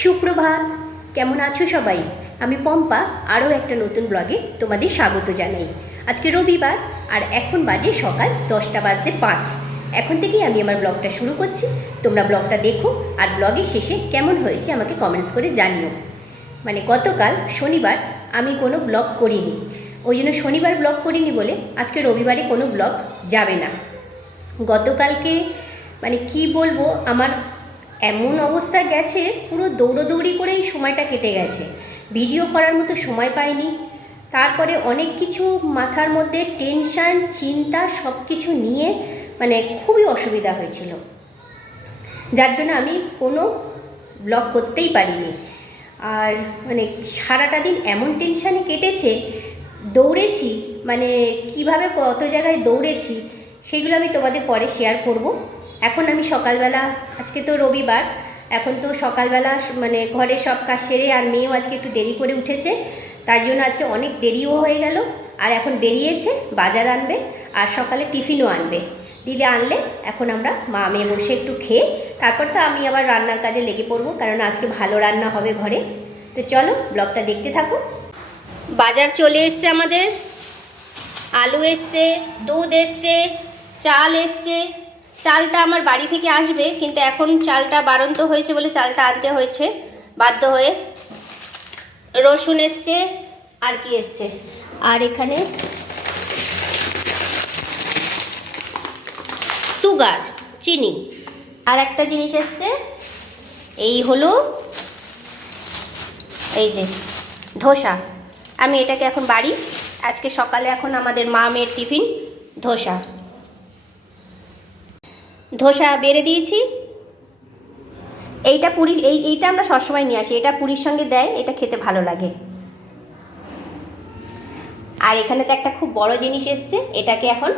সুপ্রভাত, কেমন আছো সবাই? আমি পম্পা আরও একটা নতুন ব্লগে তোমাদের স্বাগত জানাই। আজকে রবিবার আর এখন বাজে সকাল 10:05। এখন থেকেই আমি আমার ব্লগটা শুরু করছি। তোমরা ব্লগটা দেখো আর ব্লগের শেষে কেমন হয়েছে আমাকে কমেন্টস করে জানিও। গতকাল শনিবার আমি কোনো ব্লগ করিনি, ওই জন্য শনিবার ব্লগ করিনি বলে আজকে রবিবারে কোনো ব্লগ যাবে না। গতকালকে কি বলবো, আমার এমন অবস্থা গেছে, পুরো দৌড়োদৌড়ি করেই সময়টা কেটে গেছে। ভিডিও করার মতো সময় পাইনি। তারপরে অনেক কিছু মাথার মধ্যে টেনশান, চিন্তা সব কিছু নিয়ে খুবই অসুবিধা হয়েছিল, যার জন্য আমি কোনো ব্লগ করতেই পারিনি। আর সারাটা দিন এমন টেনশানে কেটেছে, দৌড়েছি কিভাবে কত জায়গায় দৌড়েছি সেগুলো আমি তোমাদের পরে শেয়ার করব। এখন আমি সকালবেলা, আজকে তো রবিবার, এখন তো সকালবেলা ঘরে সব কাজ সেরে, আর মেয়েও আজকে একটু দেরি করে উঠেছে, তার জন্য আজকে অনেক দেরিও হয়ে গেল। আর এখন বেরিয়েছে বাজার আনবে আর সকালে টিফিনও আনবে, দিলে আনলে এখন আমরা মা মেয়ে বসে একটু খেয়ে তারপর তো আমি আবার রান্নার কাজে লেগে পড়বো, কারণ আজকে ভালো রান্না হবে ঘরে। তো চলো ব্লগটা দেখতে থাকো। বাজার চলে এসছে আমাদের, আলু এসছে, দুধ এসছে, চাল এসছে। চালটা আমার বাড়ি থেকে আসবে, কিন্তু এখন চালটা বাড়ন্ত হয়েছে বলে চালটা আনতে হয়েছে বাধ্য হয়ে। রসুন এসছে, আর কি এসছে, আর এখানে সুগার, চিনি, আর একটা জিনিস এসছে, এই হলো এই যে ধোসা। আমি এটাকে এখন বাড়ি, আজকে সকালে এখন আমাদের মা মেয়ের টিফিন ধোসা বেড়ে দিয়েছি। এইটা পুরি, এইটা আমরা সবসময় নিয়ে আসি, এটা পুরীর সঙ্গে দেয়, এটা খেতে ভালো লাগে। আর এখানে তো একটা খুব বড় জিনিস এসছে, এটাকে এখন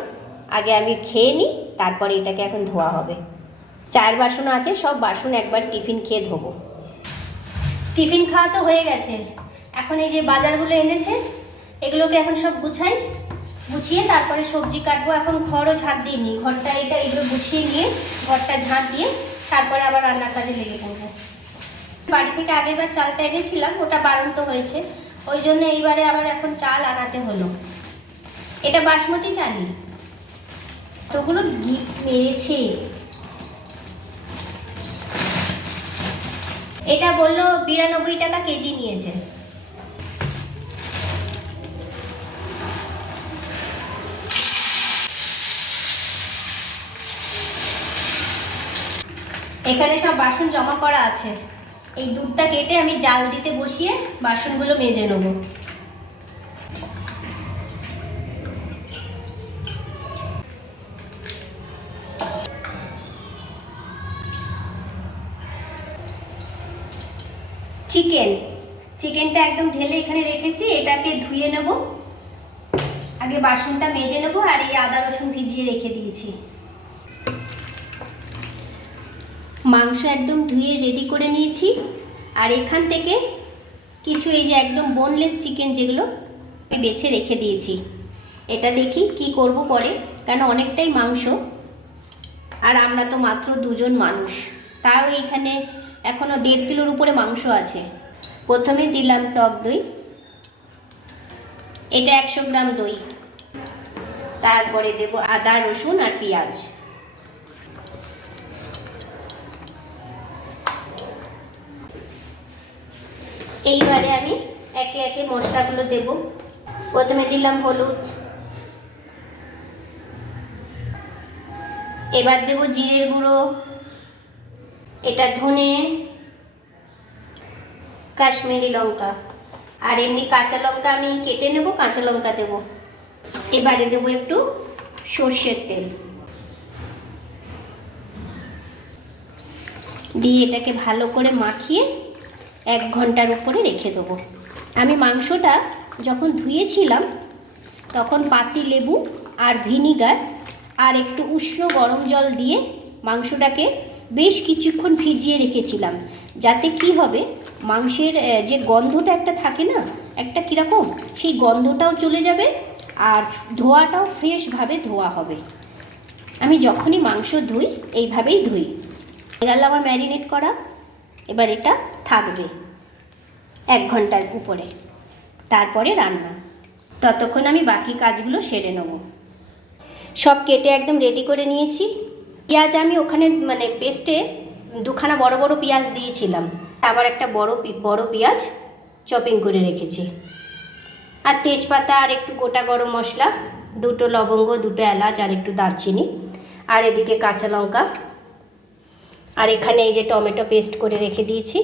আগে আমি খেয়ে নিই, তারপরে এটাকে এখন ধোয়া হবে। চায়ের বাসনও আছে, সব বাসন একবার টিফিন খেয়ে ধোবো। টিফিন খাওয়া তো হয়ে গেছে, এখন এই যে বাজারগুলো এনেছে এগুলোকে এখন সব গুছিয়ে তারপরে সবজি কাটবো। এখন ঘরও ঝাঁট দিইনি, ঘরটা এগুলো গুছিয়ে নিয়ে ঘরটা ঝাঁট দিয়ে তারপরে আবার রান্নার কাজে লেগে পড়বো। বাড়ি থেকে আগেরবার চালটা এনেছিলাম, ওটা বাড়ন্ত হয়েছে, ওই জন্য এইবারে আবার এখন চাল আনাতে হলো। এটা বাসমতি চালই, তোগুলো মেরেছে। এটা বললো 92 টাকা কেজি নিয়েছে। এখানে সব বাসন জমা করা আছে, এই দুধটা কেটে আমি জাল দিতে বসিয়ে বাসনগুলো মেজে নেব। চিকেনটা একদম ঢেলে এখানে রেখেছি, এটাকে ধুয়ে নেব। আগে বাসনটা মেজে নেব, আর এই আদা রসুন ভিজিয়ে রেখে দিয়েছি। মাংস একদম ধুয়ে রেডি করে নিয়েছি, আর এখান থেকে কিছু এই যে একদম বোনলেস চিকেন যেগুলো বেছে রেখে দিয়েছি। এটা দেখি কি করব পরে, কারণ অনেকটাই মাংস, আর আমরা তো মাত্র দুজন মানুষ, তাও এখানে এখনও 1.5 কিলোর উপরে মাংস আছে। প্রথমে দিলাম টক দই, এটা 100 গ্রাম দই, তারপরে দেব আদা রসুন আর পেঁয়াজ। এইবারে আমি একে একে মশলাগুলো দেব। প্রথমে দিলাম হলুদ, এবার দেব জিরের গুঁড়ো, এটা ধনে, কাশ্মীরি লঙ্কা, আর এমনি কাঁচা লঙ্কা আমি কেটে নেব, কাঁচা লঙ্কা দেব। এবারে দেব একটু সর্ষের তেল দিয়ে এটাকে ভালো করে মাখিয়ে 1 ঘন্টার উপরে রেখে দেবো। আমি মাংসটা যখন ধুয়েছিলাম তখন পাতি লেবু আর ভিনিগার আর একটু উষ্ণ গরম জল দিয়ে মাংসটাকে বেশ কিছুক্ষণ ভিজিয়ে রেখেছিলাম, যাতে কি হবে, মাংসের যে গন্ধটা একটা থাকে না, একটা কীরকম, সেই গন্ধটাও চলে যাবে, আর ধোয়াটাও ফ্রেশভাবে ধোয়া হবে। আমি যখনই মাংস ধুই এইভাবেই ধুই। গেল আমার ম্যারিনেট করা, এবার এটা থাকবে 1 ঘন্টার উপরে, তারপরে রান্না। ততক্ষণ আমি বাকি কাজগুলো সেরে নেব। সব কেটে একদম রেডি করে নিয়েছি। পেঁয়াজ আমি ওখানে মানে পেস্টে 2খানা বড় বড় পেঁয়াজ দিয়েছিলাম, আবার একটা বড় পেঁয়াজ চপিং করে রেখেছি, আর তেজপাতা আর একটু গোটা গরম মশলা, 2টো লবঙ্গ, 2টো এলাচ আর একটু দারচিনি, আর এদিকে কাঁচা লঙ্কা, আর এখানে এই যে টমেটো পেস্ট করে রেখে দিয়েছি।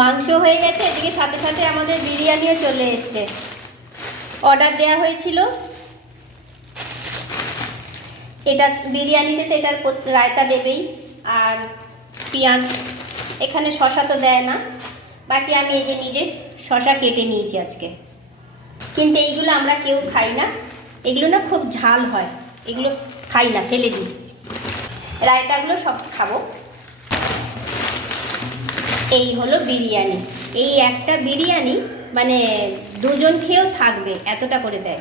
মাংস হয়ে গেছে, এদিকে সাথে সাথে আমাদের বিরিয়ানিও চলে এসছে। অর্ডার দেওয়া হয়েছিল। এটা বিরিয়ানিতে তো এটার রায়তা দেবেই, আর পেঁয়াজ, এখানে শসা তো দেয় না, বাকি আমি এই যে নিজে শসা কেটে নিয়েছি আজকে। কিন্তু এইগুলো আমরা কেউ খাই না, এগুলো না খুব ঝাল হয়, এগুলো খাই না, ফেলে দিই। রায়তাগুলো সব খাবো। এই হলো বিরিয়ানি। এই একটা বিরিয়ানি মানে 2 জন খেয়েও থাকবে, এতটা করে দেয়।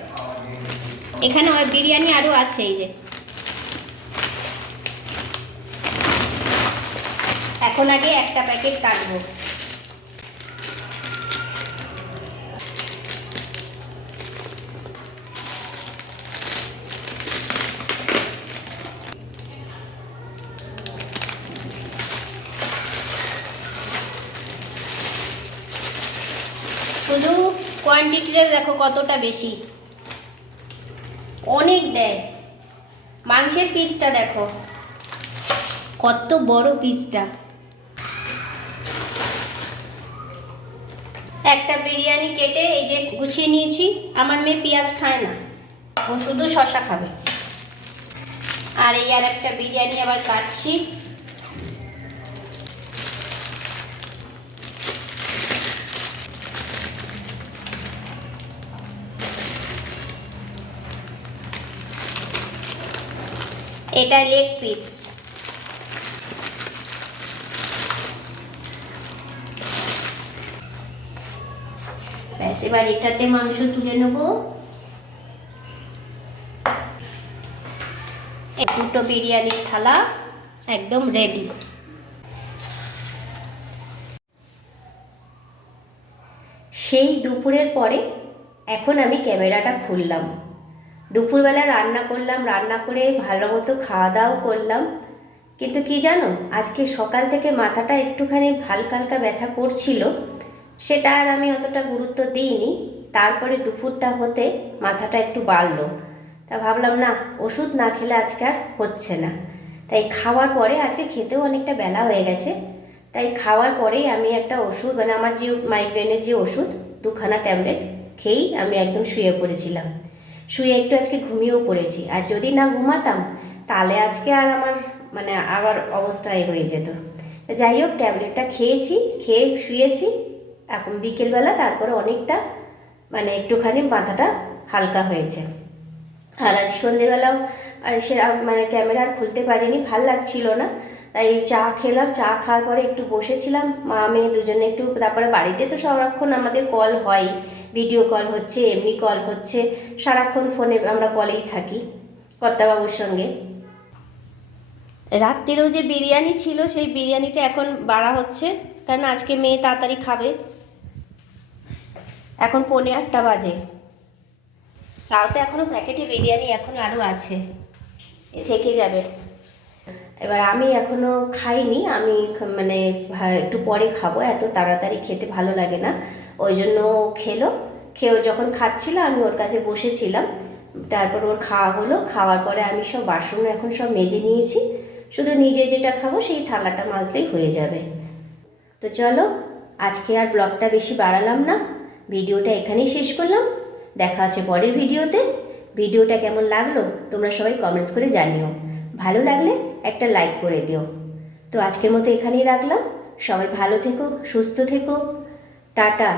এখানে বিরিয়ানি আরও আছে, এই যে। এখন আগে একটা প্যাকেট কাটবো। শুধু কোয়ান্টিটিটা দেখো কতটা বেশি, অনেক দেয়। মাংসের পিসটা দেখো কত বড় পিসটা। একটা বিরিয়ানি কেটে এই যে গুছিয়ে নিয়েছি। আমার মেয়ে পেঁয়াজ খায় না, ও শুধু শসা খাবে। আর এই আর একটা বিরিয়ানি আবার কাটছি। এটা লেগ পিস। ব্যাস, এবার এটাতে মাংস তুলে নেব। 2টো বিরিয়ানির থালা একদম রেডি। সেই দুপুরের পরে এখন আমি ক্যামেরাটা খুললাম। দুপুরবেলা রান্না করলাম, রান্না করে ভালো মতো খাওয়া দাওয়া করলাম। কিন্তু কি জানো, আজকে সকাল থেকে মাথাটা একটুখানি হালকা হালকা ব্যথা করছিল, সেটা আর আমি অতটা গুরুত্ব দিইনি। তারপরে দুপুরটা হতে মাথাটা একটু বাড়লো, তা ভাবলাম না, ওষুধ না খেলে আজকে আর হচ্ছে না। তাই খাওয়ার পরে আজকে খেতেও অনেকটা বেলা হয়ে গেছে, তাই খাওয়ার পরেই আমি একটা ওষুধ মানে আমার যে মাইগ্রেনের যে ওষুধ 2খানা ট্যাবলেট খেয়েই আমি একদম শুয়ে পড়েছিলাম। শুয়ে একটু আজকে ঘুমিয়েও পড়েছি, আর যদি না ঘুমাতাম তাহলে আজকে আর আমার মানে আবার অবস্থায় হয়ে যেত। যাই হোক, ট্যাবলেটটা খেয়েছি, খেয়ে শুয়েছি এখন বিকেলবেলা, তারপরে অনেকটা মানে একটুখানি মাথাটা হালকা হয়েছে। আর আজ সন্ধেবেলাও সে মানে ক্যামেরা আর খুলতে পারিনি, ভাল লাগছিল না, তাই চা খেলাম। চা খাওয়ার পরে একটু বসেছিলাম মা মেয়ে দুজনে একটু, তারপরে বাড়িতে তো সারাক্ষণ আমাদের কল হয়, ভিডিও কল হচ্ছে, এমনি কল হচ্ছে, সারাক্ষণ ফোনে আমরা কলেই থাকি কর্তাবাবুর সঙ্গে। রাত্রিরেও যে বিরিয়ানি ছিল সেই বিরিয়ানিটা এখন বাড়া হচ্ছে, কারণ আজকে মেয়ে তাড়াতাড়ি খাবে। এখন 7:45 বাজে, তাও তো এখনও প্যাকেটে বিরিয়ানি এখন আরও আছে, এ থেকে যাবে। এবার আমি এখনও খাইনি, আমি মানে একটু পরে খাবো, এত তাড়াতাড়ি খেতে ভালো লাগে না। ওই জন্য খেলো, খেয়েও যখন খাচ্ছিল আমি ওর কাছে বসেছিলাম, তারপর ওর খাওয়া হলো। খাওয়ার পরে আমি সব বাসন এখন সব মেজে নিয়েছি, শুধু নিজে যেটা খাবো সেই থালাটা মাজলেই হয়ে যাবে। তো চলো, আজকে আর ব্লগটা বেশি বাড়ালাম না, ভিডিওটা এখানেই শেষ করলাম। দেখা হচ্ছে পরের ভিডিওতে। ভিডিওটা কেমন লাগলো তোমরা সবাই কমেন্টস করে জানিও, ভালো লাগলে একটা লাইক করে দিও। তো আজকের মতো এখানেই রাখলাম, সবাই ভালো থেকো, সুস্থ থেকো, টাটা।